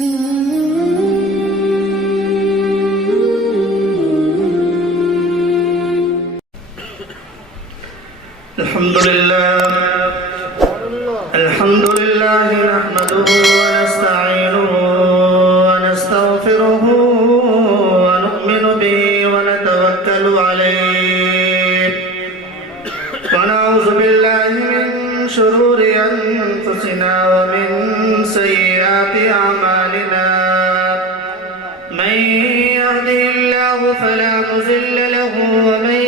الحمد لله نحمده ونستعينه ونستغفره ونؤمن به ونتوكل عليه ونعوذ بالله من شرور أنفسنا ومن سيئات أعمالنا من يهده الله فلا مضل له ومن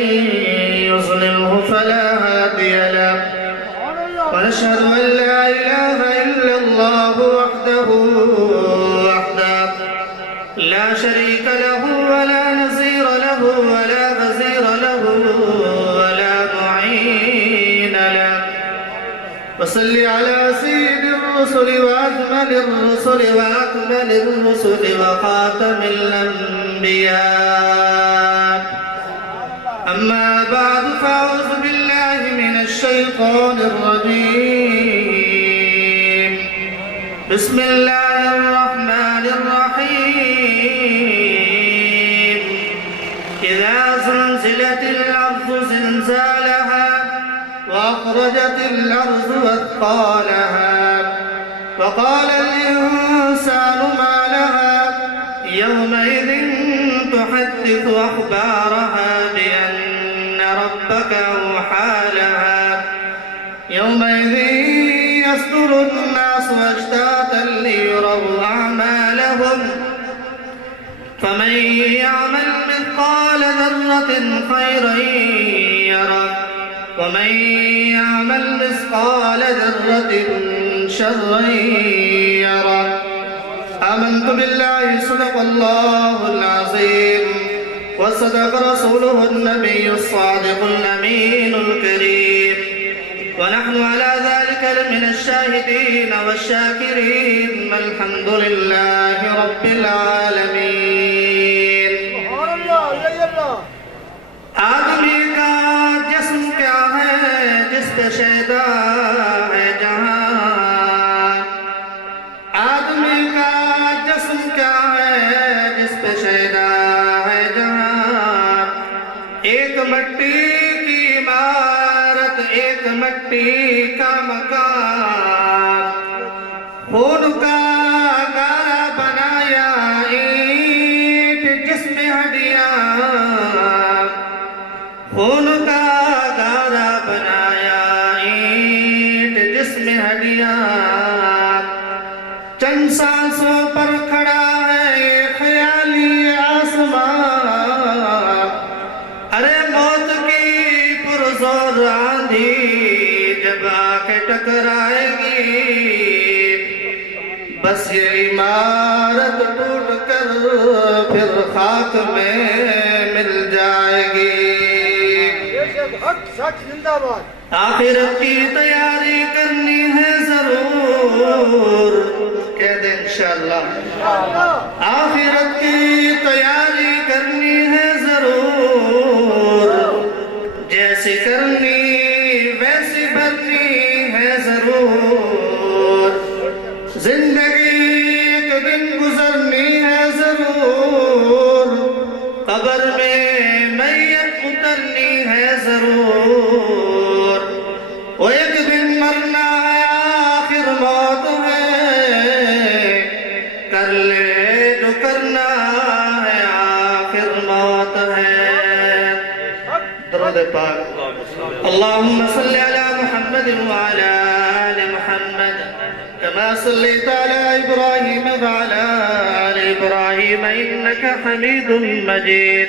يضلله فلا هادي له ونشهد أن لا إله إلا الله وحده لا شريك له ولا نظير له ولا وزير له ولا معين له وصل على سيد الرسل وأكمل الرسل وأكمل الرسل وخاتم الأنبياء أما بعد فأعوذ بالله من الشيطان الرجيم بسم الله الرحمن الرحيم إذا زلزلت الأرض زلزالها وأخرجت الأرض أثقالها وقال الإنسان ما لها يومئذ تحدث أخبارها بأن ربك أوحى لها يومئذ يصدر الناس أشتاتا ليروا أعمالهم فمن يعمل مثقال ذرة خيرا يره ومن يعمل مثقال ذرة شرا يره آمنت بالله صدق الله العظيم وصدق رسوله النبي الصادق الأمين الكريم ونحن على ذلك من الشاهدين والشاكرين والحمد لله رب العالمين آدمی کا جسم کیا ہے جس پہ شیدا ہے جہاں آدمی کا جسم کیا ہے جس پہ شیدا ہے جہاں ایک مٹی کی عمارت ایک مٹی کا مکان خون کا گارا بنایا اینٹ جس میں ہڈیاں خون کا گارا بنایا اینٹ جس میں ہڈیاں چند سانسوں پر کھڑا ہے یہ خیالی آسمان ارے موت کی پرزور آندھی جب آ کے ٹکرائے گی بس یہ عمارت ٹوٹ کر پھر خاک میں مل جائے گی آخرت کی تیاری کرنی ہے ضرور کہہ دیں انشاءاللہ آخرت کی تیاری کرنی ہے ضرور جیسی کرنی ویسی بھرنی ہے ضرور زندگی ایک دن گزرنی ہے ضرور قبر میں میت اترنی ہے ضرور وہ ایک دن مرنا ہے آخر موت ہے کر لے جو کرنا ہے آخر موت ہے درود پاک اللہم صلی علی محمد وعلی آل محمد كما صليت على إبراهيم وعلى آل إبراهيم إنك حميد مجيد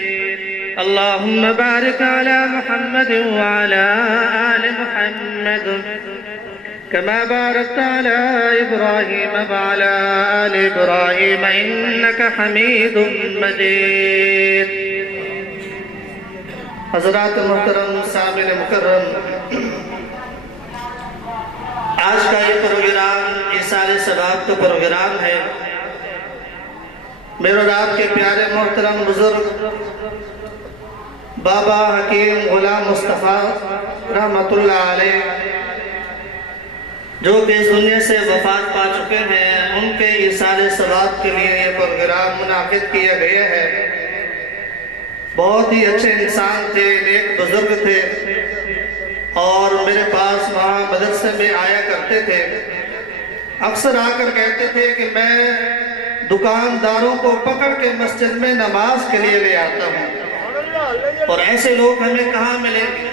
اللهم بارك على محمد وعلى آل محمد كما باركت على إبراهيم وعلى آل إبراهيم إنك حميد مجيد حضرات محترم سامعین مکرم آج کا یہ پروگرام ایثار ثواب کا پروگرام ہے میرے اور آپ کے پیارے محترم بزرگ بابا حکیم غلام مصطفیٰ رحمت اللہ علیہ جو کہ اس دنیا سے وفات پا چکے ہیں ان کے ایصال ثواب کے لیے یہ پروگرام منعقد کیا گیا ہے۔ بہت ہی اچھے انسان تھے، نیک بزرگ تھے، اور میرے پاس وہاں مدرسے میں آیا کرتے تھے۔ اکثر آ کر کہتے تھے کہ میں دکانداروں کو پکڑ کے مسجد میں نماز کے لیے لے آتا ہوں، اور ایسے لوگ ہمیں کہاں ملیں گے؟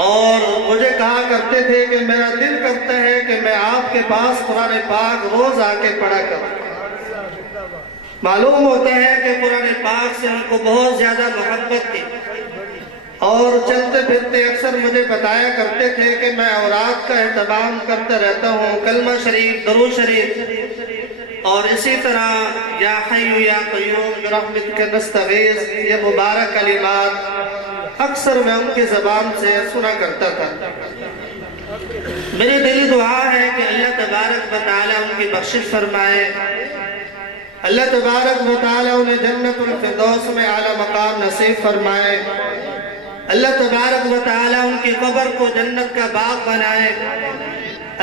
اور مجھے کہا کرتے تھے کہ میرا دل کرتا ہے کہ میں آپ کے پاس قرآن پاک روز آ کے پڑھا کروں۔ معلوم ہوتا ہے کہ قرآن پاک سے ہم کو بہت زیادہ محبت تھی، اور چلتے پھرتے اکثر مجھے بتایا کرتے تھے کہ میں اوراد کا اہتمام کرتا رہتا ہوں، کلمہ شریف، درود شریف، اور اسی طرح یا حی یا قیوم برحمتک نستغیث، یہ مبارک کلمات اکثر میں ان کی زبان سے سنا کرتا تھا۔ میری دلی دعا ہے کہ اللہ تبارک و تعالی ان کی بخشش فرمائے، اللہ تبارک و تعالی انہیں جنت الفردوس میں اعلیٰ مقام نصیب فرمائے، اللہ تبارک و تعالی ان کی قبر کو جنت کا باغ بنائے،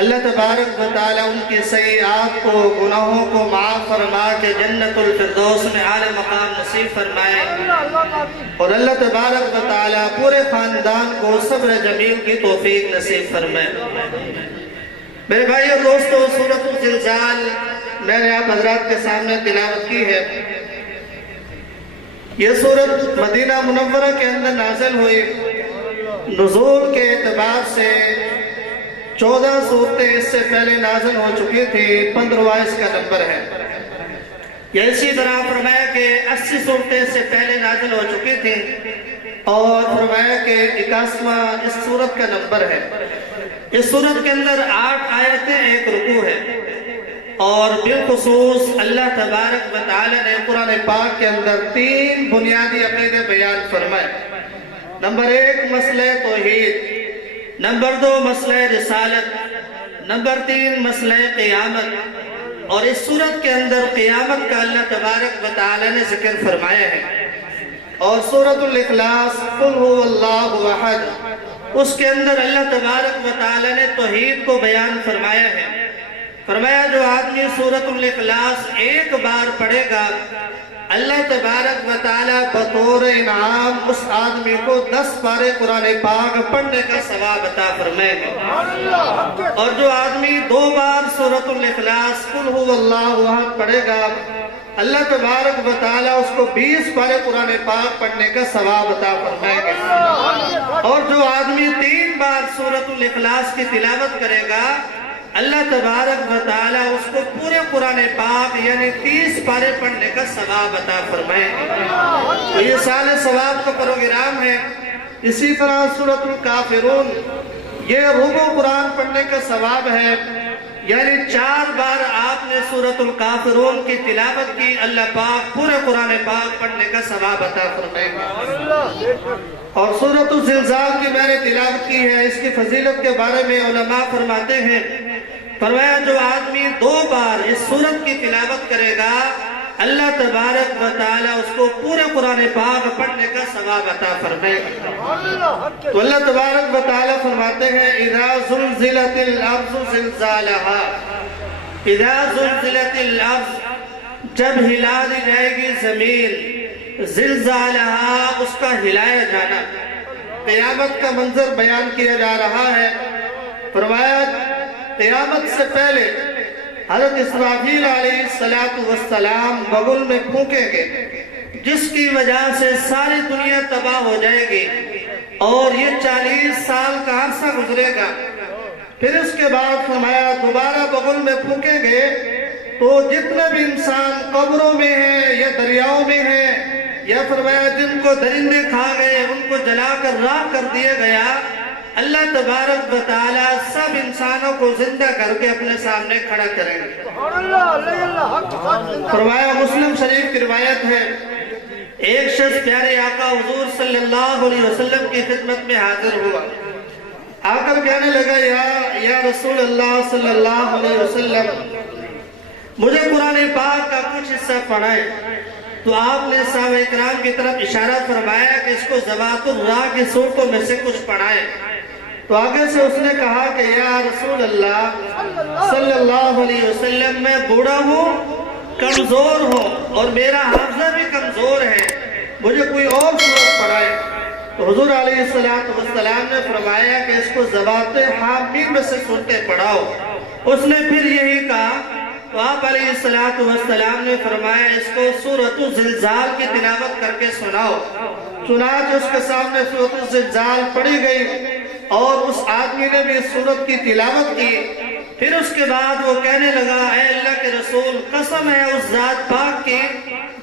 اللہ تبارک و تعالی ان کی سیئات کو، گناہوں کو معاف فرما کے جنت الفردوس میں اعلیٰ مقام نصیب فرمائے، اور اللہ تبارک و تعالی پورے خاندان کو صبر جمیل کی توفیق نصیب فرمائے۔ میرے بھائی اور دوستو، سورۃ الزلزال میں نے آپ حضرات کے سامنے تلاوت کی ہے۔ یہ سورت مدینہ منورہ کے اندر نازل ہوئی۔ نزول کے اعتبار سے 14 سورتیں اس سے پہلے نازل ہو چکی تھی، 15واں اس کا نمبر ہے۔ یا اسی طرح فرمایا کہ 80 سورتیں اس سے پہلے نازل ہو چکی تھیں، اور فرمایا کہ 81واں اس سورت کا نمبر ہے۔ اس سورت کے اندر 8 آیتیں، 1 رکوع ہے، اور بالخصوص اللہ تبارک و تعالی نے قرآن پاک کے اندر 3 بنیادی عقیدے بیان فرمائے۔ نمبر 1 مسئلہ توحید، نمبر 2 مسئلہ رسالت، نمبر 3 مسئلہ قیامت، اور اس سورت کے اندر قیامت کا اللہ تبارک و تعالی نے ذکر فرمایا ہے۔ اور سورۃ الاخلاص قل هو اللہ احد، اس کے اندر اللہ تبارک و تعالی نے توحید کو بیان فرمایا ہے۔ فرمایا جو آدمی سورۃ الاخلاص 1 بار پڑھے گا، اللہ تبارک و تعالی بطور انعام اس آدمی کو 10 پارے قرآن پاک پڑھنے کا ثواب عطا فرمائے گا۔ اور جو آدمی 2 بار سورۃ الاخلاص قل هو اللہ احد پڑھے گا، اللہ تبارک و تعالی اس کو 20 پارے قرآن پاک پڑھنے کا ثواب عطا فرمائے گا۔ اور جو آدمی 3 بار سورۃ الاخلاص کی تلاوت کرے گا، اللہ تبارک و تعالی اس کو پورے قرآن پاک یعنی 30 پارے پڑھنے کا ثواب عطا فرمائے۔ تو یہ سال ثواب کا پروگرام ہے۔ اسی طرح سورۃ الکافرون، یہ ربع قرآن پڑھنے کا ثواب ہے، یعنی 4 بار آپ نے سورۃ الکافرون کی تلاوت کی، اللہ پاک پورے قرآن پاک پڑھنے کا ثواب عطا فرمائے گا۔ اور سورۃ الزلزال کی میں نے تلاوت کی ہے، اس کی فضیلت کے بارے میں علماء فرماتے ہیں، فرمایا جو آدمی 2 بار اس سورت کی تلاوت کرے گا، اللہ تبارک و تعالی اس کو پورے قرآن پاک پڑھنے کا ثواب عطا فرمائے گا۔ تو اللہ تبارک و تعالی فرماتے ہیں اذا زلزلت الارض زلزالها، اذا زلزلت الارض، جب ہلا دی جائے گی زمین، زلزالها، اس کا ہلایا جانا، قیامت کا منظر بیان کیا جا رہا ہے۔ فرمایا قیامت سے پہلے حضرت اسرافیل علیہ السلام بغل میں پھونکیں گے، جس کی وجہ سے ساری دنیا تباہ ہو جائے گی، اور یہ 40 سال کا عرصہ گزرے گا۔ پھر اس کے بعد فرمایا دوبارہ بغل میں پھونکیں گے تو جتنے بھی انسان قبروں میں ہیں یا دریاؤں میں ہیں، یا فرمایا جن کو درندے کھا گئے ان کو جلا کر راکھ کر دیا گیا، اللہ تبارک و تعالی سب انسانوں کو زندہ کر کے اپنے سامنے کھڑا کریں گے۔ فرمایا مسلم شریف کی روایت ہے، ایک شخص پیارے آقا حضور صلی اللہ علیہ وسلم کی خدمت میں حاضر ہوا، آ کر کہنے لگا یا رسول اللہ صلی اللہ علیہ وسلم، مجھے قرآن پاک کا کچھ حصہ پڑھائے۔ تو آپ نے صحابہ کرام کی طرف اشارہ فرمایا کہ اس کو ذوات الراہ کی صورتوں میں سے کچھ پڑھائے۔ تو آگے سے اس نے کہا کہ یا رسول اللہ صلی اللہ علیہ وسلم میں بوڑھا ہوں، کمزور ہوں اور میرا حافظہ بھی کمزور ہے، مجھے کوئی اور سورت پڑھائے۔ تو حضور علیہ السلام نے فرمایا کہ اس کو ذوات حامین میں سے سورتیں پڑھاؤ۔ اس نے پھر یہی کہا تو آپ علیہ السلام نے فرمایا اس کو سورۃ الزلزال کی تلاوت کر کے سناؤ۔ چنانچہ اس کے سامنے سورۃ الزلزال پڑھی گئی اور اس آدمی نے بھی اس سورت کی تلاوت کی۔ پھر اس کے بعد وہ کہنے لگا اے اللہ کے رسول، قسم ہے اس ذات پاک کی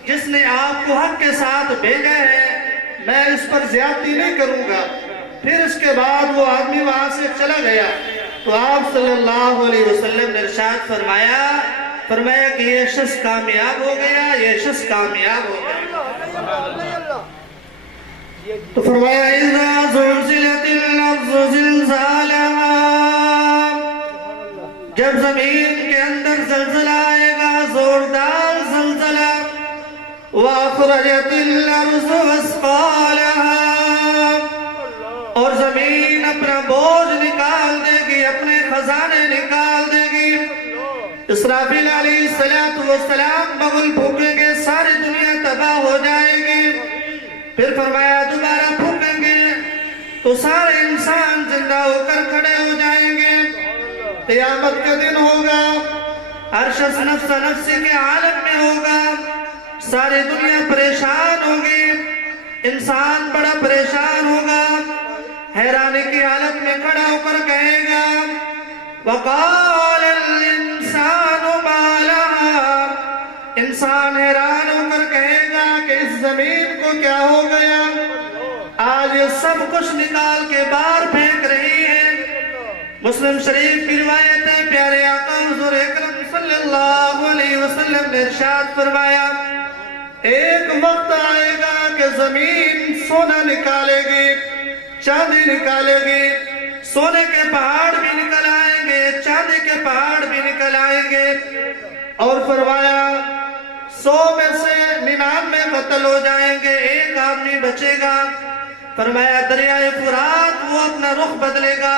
جس نے آپ کو حق کے ساتھ بھیجا ہے، میں اس پر زیادتی نہیں کروں گا۔ پھر اس کے بعد وہ آدمی وہاں سے چلا گیا تو آپ صلی اللہ علیہ وسلم نے ارشاد فرمایا کہ یہ شخص کامیاب ہو گیا، یہ شخص کامیاب ہو گیا۔ تو فرمایا اِذَا زُلْزِلَتِ الْأَرْضُ زِلْزَالَهَا، جب زمین کے اندر زلزلہ آئے گا، زوردار زلزلہ، وَأَخْرَجَتِ الْأَرْضُ أَثْقَالَهَا، اور زمین اپنا بوجھ نکال دے گی، اپنے خزانے نکال دے گی۔ اسرافیل علیہ السلام بغل پھونکیں گے، ساری دنیا تباہ ہو جائے گی۔ پھر فرمایا دوبارہ پھونکیں گے تو سارے انسان زندہ ہو کر کھڑے ہو جائیں گے۔ قیامت کا دن ہوگا، ہر شخص نفس نفسی کے عالم میں ہوگا، ساری دنیا پریشان ہوگی، انسان بڑا پریشان ہوگا، حیرانی کی حالت میں کھڑا ہو کر کہے گا وَقَالَ الْإِنسَانُ مَا لَهَا، انسان حیران ہو کر کہے گا کہ اس زمین کو کیا ہو گیا، آج یہ سب کچھ نکال کے باہر پھینک رہی ہے۔ مسلم شریف کی روایت ہے، پیارے آقا حضور اکرم صلی اللہ علیہ وسلم نے ارشاد فرمایا ایک وقت آئے گا کہ زمین سونا نکالے گی، چاندی نکالے گی، سونے کے پہاڑ بھی نکل آئیں گے، چاندی کے پہاڑ بھی نکل آئیں گے، اور فرمایا 100 میں سے 99 قتل ہو جائیں گے، ایک آدمی بچے گا۔ فرمایا دریائے فرات وہ اپنا رخ بدلے گا،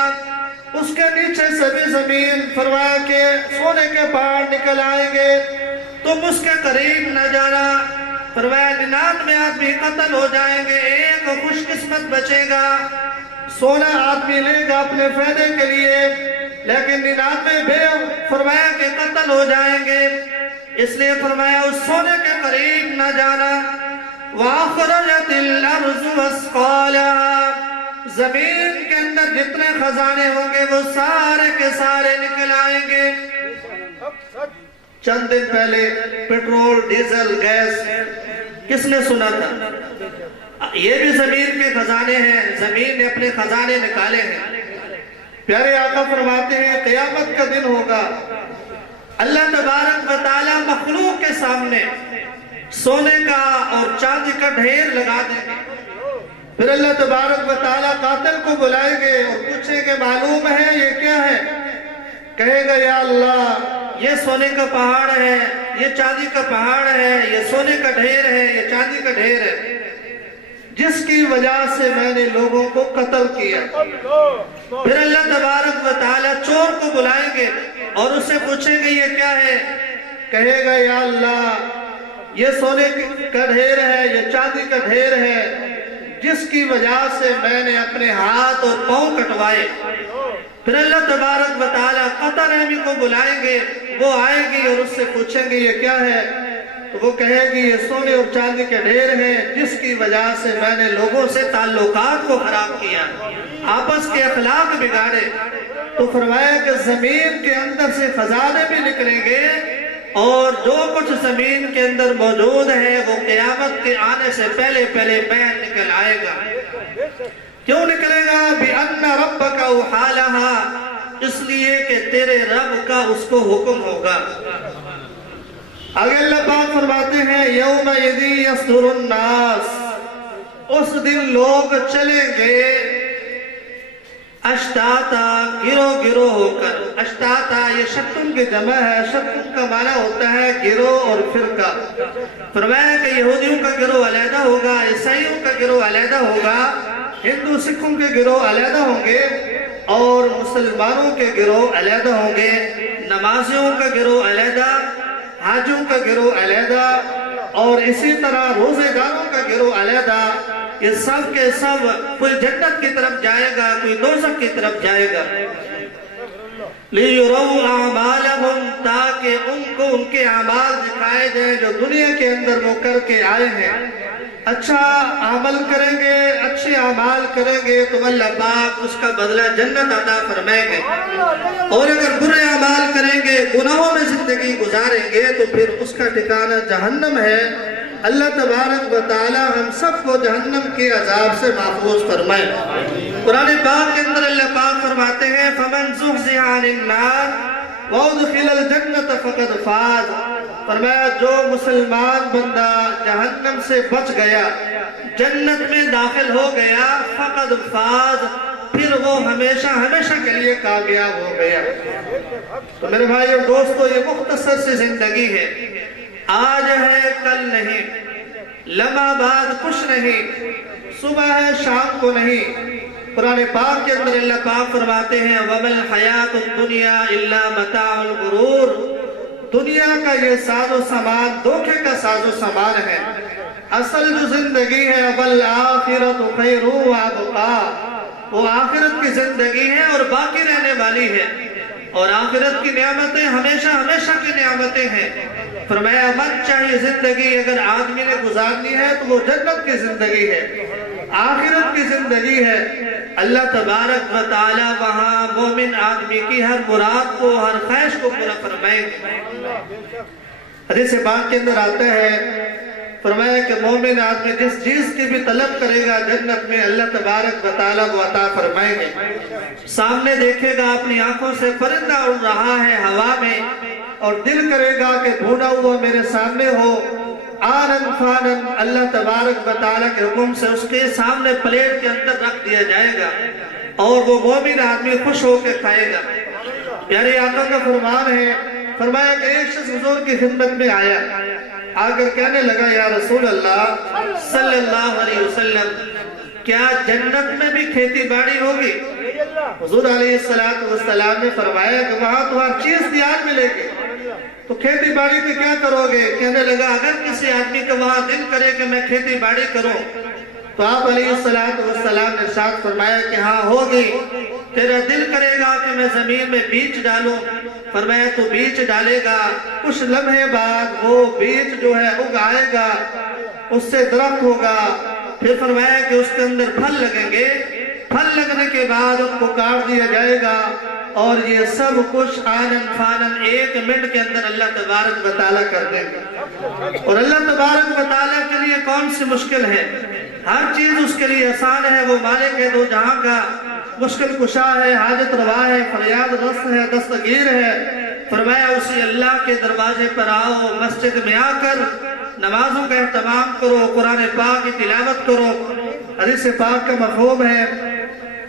اس کے نیچے سے بھی زمین، فرمایا کہ سونے کے پہاڑ نکل آئیں گے، تم اس کے قریب نہ جانا۔ فرمایا 99 آدمی قتل ہو جائیں گے، ایک خوش قسمت بچے گا، سونا آدمی لے گا اپنے فائدے کے لیے، لیکن 99 بھی فرمایا کہ قتل ہو جائیں گے، اس لیے فرمایا اس سونے کے قریب نہ جانا۔ وَأَخْرَجَتِ الْأَرْضُ أَثْقَالَهَا، زمین کے اندر جتنے خزانے ہوں گے وہ سارے کے سارے نکل آئیں گے۔ چند دن پہلے پیٹرول، ڈیزل، گیس کس نے سنا تھا؟ یہ بھی زمین کے خزانے ہیں، زمین نے اپنے خزانے نکالے ہیں۔ پیارے آقا فرماتے ہیں قیامت کا دن ہوگا، اللہ تبارک و تعالی مخلوق کے سامنے سونے کا اور چاندی کا ڈھیر لگا دیں گے۔ پھر اللہ تبارک و تعالی قاتل کو بلائیں گے اور پوچھیں گے معلوم ہے یہ کیا ہے؟ کہے گا یا اللہ یہ سونے کا پہاڑ ہے، یہ چاندی کا پہاڑ ہے، یہ سونے کا ڈھیر ہے، یہ چاندی کا ڈھیر ہے، جس کی وجہ سے میں نے لوگوں کو قتل کیا۔ پھر اللہ تبارک و تعالی چور کو بلائیں گے اور اس سے پوچھیں گے یہ کیا ہے؟ کہے گا یا اللہ یہ سونے کا ڈھیر ہے، یہ چاندی کا ڈھیر ہے، جس کی وجہ سے میں نے اپنے ہاتھ اور پاؤں کٹوائے۔ پھر اللہ تبارک و تعالی قطع رحمی کو بلائیں گے، وہ آئے گی اور اس سے پوچھیں گے یہ کیا ہے؟ تو وہ کہے گی یہ سونے اور چاندی کے ڈھیر ہیں، جس کی وجہ سے میں نے لوگوں سے تعلقات کو خراب کیا، آپس کے اخلاق بگاڑے۔ تو فرمایا کہ زمین کے اندر سے خزانے بھی نکلیں گے اور جو کچھ زمین کے اندر موجود ہے وہ قیامت کے آنے سے پہلے بین نکل آئے گا۔ کیوں نکلے گا؟ بِأَنَّ رَبَّكَ أَوْحَالَهَا، اس لیے کہ تیرے رب کا اس کو حکم ہوگا۔ آگے اللہ پاک فرماتے ہیں يَوْمَئِذٍ يَصْدُرُ النَّاسِ، اس دن لوگ چلیں گے اشتاتا، گروہ گروہ ہو کر۔ اشتاتا یہ شتن کی جمع ہے، شتن کا معنی ہوتا ہے گروہ اور فرقہ۔ فرمایا کہ یہودیوں کا گروہ علیحدہ ہوگا، عیسائیوں کا گروہ علیحدہ ہوگا، ہندو سکھوں کے گروہ علیحدہ ہوں گے، اور مسلمانوں کے گروہ علیحدہ ہوں گے، نمازیوں کا گروہ علیحدہ، حاجیوں کا گروہ علیحدہ، اور اسی طرح روزے داروں کا گروہ علیحدہ۔ یہ سب کے سب کوئی جنت کی طرف جائے گا، کوئی دوزخ کی طرف جائے گا۔ لِيُرَوْا أَعْمَالَهُمْ، تاکہ ان کو ان کے اعمال دکھائے جائیں جو دنیا کے اندر وہ کر کے آئے ہیں۔ اچھا عمل کریں گے، اچھے اعمال کریں گے تو اللہ پاک اس کا بدلہ جنت عطا فرمائیں گے، اور اگر برے اعمال کریں گے، گناہوں میں زندگی گزاریں گے تو پھر اس کا ٹھکانہ جہنم ہے۔ اللہ تبارک و تعالی ہم سب کو جہنم کے عذاب سے محفوظ فرمائے۔ قرآن پاک کے اندر اللہ پاک فرماتے ہیں فَمَنْ زُحْزِحَ عَنِ النَّارِ وَأُدْخِلَ الْجَنَّةَ فَقَدْ فَازَ، فرمایا جو مسلمان بندہ جہنم سے بچ گیا، جنت میں داخل ہو گیا، فقد فاز، پھر وہ ہمیشہ ہمیشہ کے لیے کامیاب ہو گیا۔ تو میرے بھائی اور دوستو، یہ مختصر سی زندگی ہے، آج ہے کل نہیں، لمحہ بعد کچھ نہیں، صبح ہے شام کو نہیں۔ قرآن پاک کے اندر اللہ پاک فرماتے ہیں وَمَا الْحَيَاةُ الدُّنْيَا إِلَّا مَتَاعُ الْغُرُورِ، دنیا کا یہ ساز و سامان دھوکے کا ساز و سامان ہے، اصل جو زندگی ہے وَالْآخِرَةُ خَيْرٌ وَأَبْقَىٰ، وہ آخرت کی زندگی ہے اور باقی رہنے والی ہے، اور آخرت کی نعمتیں ہمیشہ ہمیشہ کی نعمتیں ہیں۔ فرمایا من چاہیے زندگی اگر آدمی نے گزارنی ہے تو وہ جنت کی زندگی ہے، آخرت کی زندگی ہے۔ اللہ تبارک و تعالی وہاں مومن آدمی کی ہر مراد کو، ہر خواہش کو پورا فرمائیں گے۔ حدیث پاک کے اندر آتا ہے، فرمایا کہ مومن آدمی جس چیز کی بھی طلب کرے گا جنت میں اللہ تبارک و تعالی کو عطا فرمائیں گے۔ سامنے دیکھے گا اپنی آنکھوں سے پرندہ اڑ رہا ہے ہوا میں، اور دل کرے گا کہ بھونا ہوا میرے سامنے ہو، آنن فانن اللہ تبارک و تعالیٰ کے حکم سے اس کے سامنے پلیٹ کے اندر رکھ دیا جائے گا، اور وہ مومن آدمی خوش ہو کے کھائے گا۔ پیارے آقا کا فرمان ہے، فرمایا کہ ایک شخص حضور کی خدمت میں آیا، آ کر کہنے لگا یا رسول اللہ صلی اللہ علیہ وسلم، کیا جنت میں بھی کھیتی باڑی ہوگی؟ حضور علیہ السلام نے فرمایا کہ وہاں تو ہر چیز تیار ملے گی، تو کھیتی باڑی پہ کیا کرو گے؟ کہنے لگا اگر کسی آدمی کا وہاں دل کرے کہ میں کھیتی باڑی کروں، تو آپ علیہ السلام نے ارشاد فرمایا کہ ہاں ہوگی۔ تیرا دل کرے گا کہ میں زمین میں بیج ڈالوں، فرمایا تو بیج ڈالے گا، کچھ لمحے بعد وہ بیج جو ہے اگ آئے گا، اس سے درخت ہوگا، پھر فرمایا کہ اس کے اندر پھل لگیں گے، پھل لگنے کے بعد ان کو کاٹ دیا جائے گا، اور یہ سب کچھ آنن فانن ایک منٹ کے اندر اللہ تبارک و تعالیٰ کر دیں گے۔ اور اللہ تبارک و تعالیٰ کے لیے کون سی مشکل ہے؟ ہر چیز اس کے لیے آسان ہے، وہ مالک ہے دو جہاں کا، مشکل کشا ہے، حاجت روا ہے، فریاد رس ہے، دستگیر ہے۔ فرمایا اسی اللہ کے دروازے پر آؤ، مسجد میں آ کر نمازوں کا اہتمام کرو، قرآن پاک کی تلاوت کرو۔ حدیث پاک کا مفہوم ہے،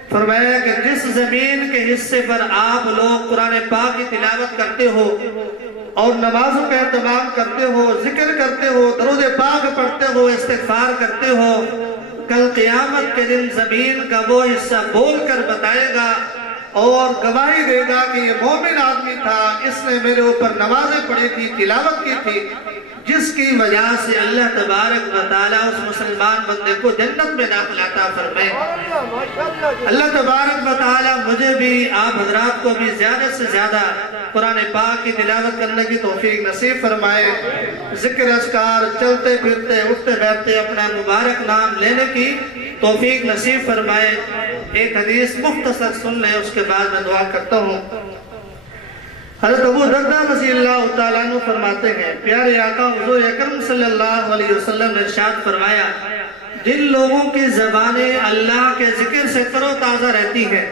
فرمایا کہ جس زمین کے حصے پر آپ لوگ قرآن پاک کی تلاوت کرتے ہو اور نمازوں کا اہتمام کرتے ہو، ذکر کرتے ہو، درود پاک پڑھتے ہو، استغفار کرتے ہو، کل قیامت کے دن زمین کا وہ حصہ بول کر بتائے گا اور گواہی دے گا کہ یہ مومن آدمی تھا، اس نے میرے اوپر نمازیں پڑھی تھی، تلاوت کی تھی، جس کی وجہ سے اللہ تبارک و تعالیٰ اس مسلمان بندے کو جنت میں داخل عطا فرمائے۔ اللہ تبارک و تعالیٰ مجھے بھی آپ حضرات کو بھی زیادہ سے زیادہ قرآن پاک کی تلاوت کرنے کی توفیق نصیب فرمائے، ذکر اذکار چلتے پھرتے اٹھتے بیٹھتے اپنا مبارک نام لینے کی توفیق نصیب فرمائے۔ ایک حدیث مختصر سن لیں، اس کے بعد میں دعا کرتا ہوں۔ حضرت ابو درداء رضی اللہ تعالیٰ عنہ فرماتے ہیں، پیارے آقا حضور اکرم صلی اللہ علیہ وسلم نے ارشاد فرمایا، جن لوگوں کی زبانیں اللہ کے ذکر سے تر و تازہ رہتی ہیں،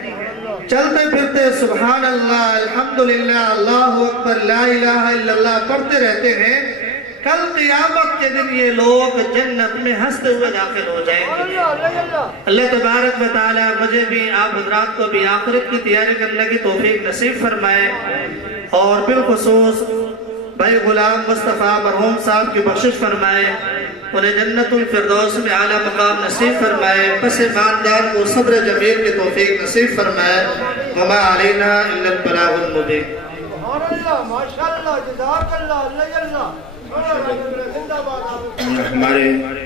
چلتے پھرتے سبحان اللہ، الحمدللہ، اللہ اکبر، لا الہ الا اللہ پڑھتے رہتے ہیں، کل قیامت کے دن یہ لوگ جنت میں ہنستے ہوئے داخل ہو جائیں گے۔ اللہ تبارک و تعالی مجھے بھی آپ حضرات کو بھی آخرت کی تیاری کرنے کی توفیق نصیب فرمائے، اور بالخصوص بھائی غلام مصطفیٰ مرحوم صاحب کی بخشش فرمائے۔ انہیں جنت الفردوس میں اعلیٰ مقام نصیب فرمائے، پس ایماندار کو صبر جمیل کی توفیق نصیب فرمائے۔ وما علینا الا البلاغ المبین۔ سبحان اللہ، ماشاءاللہ، جزاک اللہ، اللہ اللہ، ہمارے